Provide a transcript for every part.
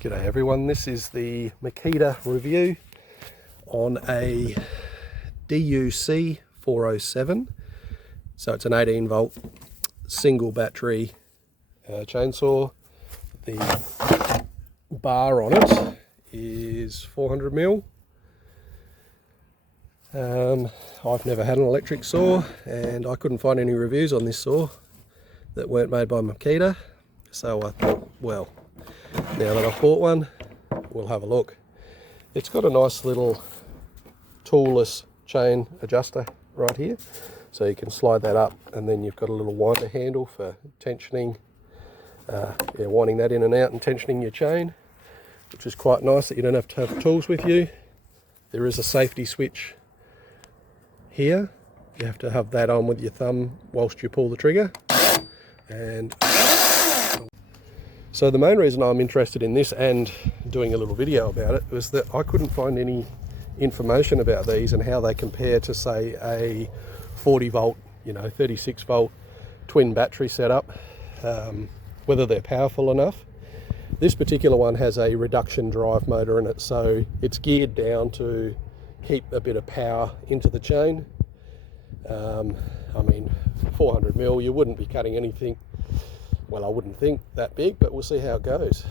G'day everyone, this is the Makita review on a DUC407. So it's an 18 volt single battery chainsaw. The bar on it is 400 mil. I've never had an electric saw and I couldn't find any reviews on this saw that weren't made by Makita. So I thought, well, now that I've bought one, we'll have a look. It's got a nice little toolless chain adjuster right here, so you can slide that up, and then you've got a little winder handle for tensioning, winding that in and out and tensioning your chain, which is quite nice that you don't have to have tools with you. There is a safety switch here. You have to have that on with your thumb whilst you pull the trigger. And so the main reason I'm interested in this and doing a little video about it was that I couldn't find any information about these and how they compare to, say, a 40 volt, 36 volt twin battery setup, whether they're powerful enough. This particular one has a reduction drive motor in it, so it's geared down to keep a bit of power into the chain. 400 mil, you wouldn't be cutting anything, well, I wouldn't think that big, but we'll see how it goes.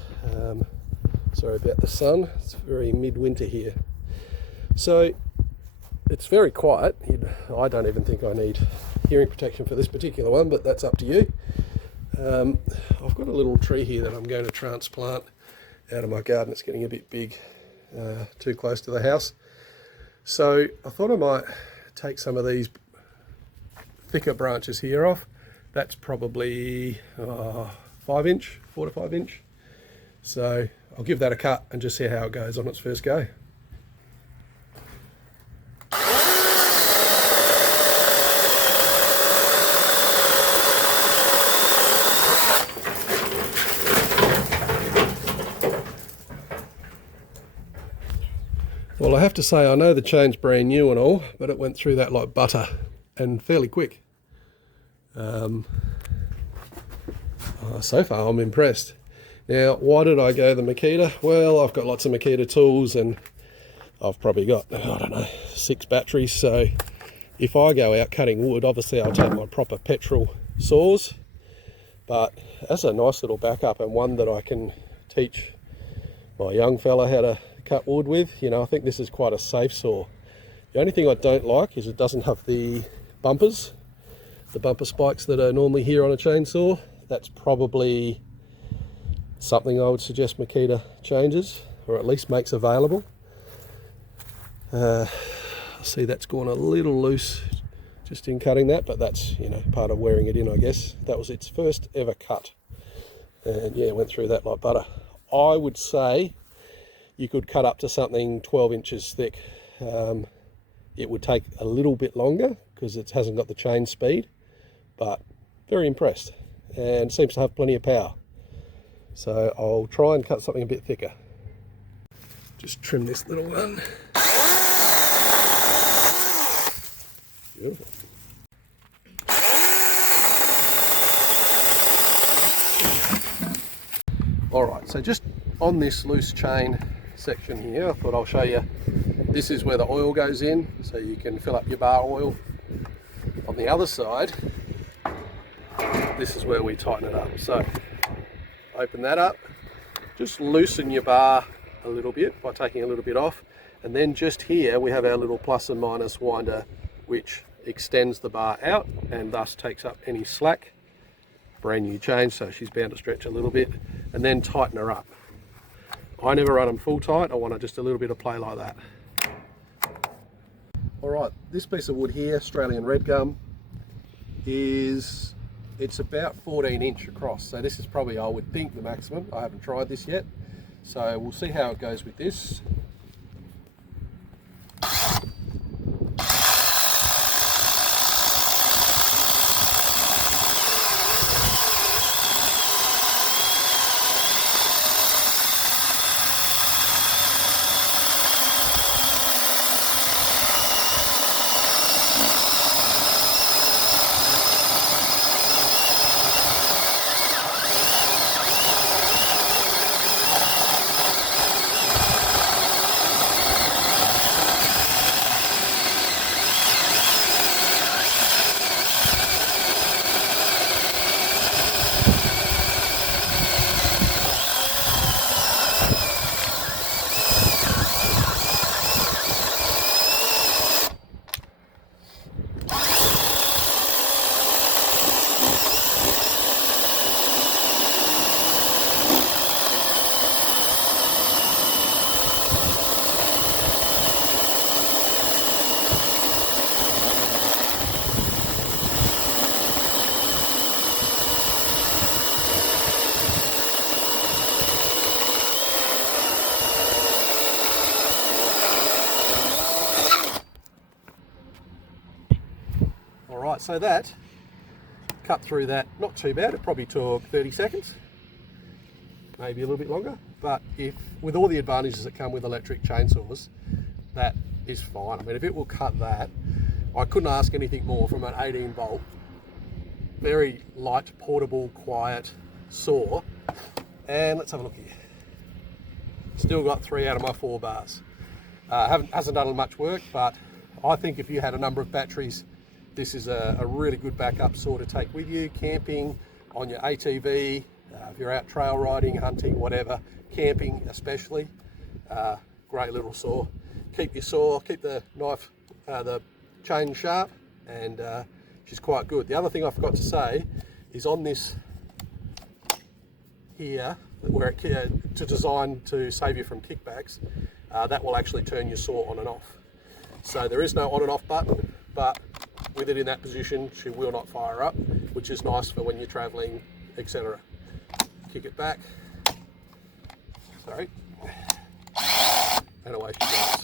Sorry about the sun, it's very midwinter here. So it's very quiet. I don't even think I need hearing protection for this particular one, but that's up to you. I've got a little tree here that I'm going to transplant out of my garden. It's getting a bit big, too close to the house. So I thought I might take some of these thicker branches here off. That's probably 4 to 5 inch. So I'll give that a cut and just see how it goes on its first go. Well, I have to say, I know the chain's brand new and all, but it went through that like butter and fairly quick. So far I'm impressed. Now, why did I go the Makita? Well, I've got lots of Makita tools and I've probably got, 6 batteries. So if I go out cutting wood, obviously I'll take my proper petrol saws, but as a nice little backup and one that I can teach my young fella how to cut wood with, I think this is quite a safe saw. The only thing I don't like is it doesn't have the bumpers, the bumper spikes that are normally here on a chainsaw. That's probably something I would suggest Makita changes, or at least makes available. I see that's gone a little loose just in cutting that, but that's part of wearing it in, I guess. That was its first ever cut, and yeah, it went through that like butter. I would say you could cut up to something 12 inches thick. It would take a little bit longer because it hasn't got the chain speed, but very impressed, and seems to have plenty of power. So I'll try and cut something a bit thicker. Just trim this little one. Beautiful. Alright, so just on this loose chain section here, I thought I'll show you. This is where the oil goes in, so you can fill up your bar oil. On the other side, this is where we tighten it up. So open that up, just loosen your bar a little bit by taking a little bit off, and then just here we have our little plus and minus winder, which extends the bar out and thus takes up any slack. Brand new chain, so she's bound to stretch a little bit, and then tighten her up. I never run them full tight, I want just a little bit of play like that. Alright, this piece of wood here, Australian red gum, it's about 14 inch across, so this is probably, I would think, the maximum. I haven't tried this yet, so we'll see how it goes with this. So that, cut through that, not too bad. It probably took 30 seconds, maybe a little bit longer. But if, with all the advantages that come with electric chainsaws, that is fine. I mean, if it will cut that, I couldn't ask anything more from an 18 volt, very light, portable, quiet saw. And let's have a look here. Still got 3 out of my 4 bars. Hasn't done much work, but I think if you had a number of batteries, this is a really good backup saw to take with you, camping, on your ATV, if you're out trail riding, hunting, whatever, camping especially. Great little saw. Keep the knife, the chain sharp, and she's quite good. The other thing I forgot to say is on this here, where it to design to save you from kickbacks, that will actually turn your saw on and off. So there is no on and off button, but with it in that position, she will not fire up, which is nice for when you're traveling, etc. Kick it back, sorry, and away she goes.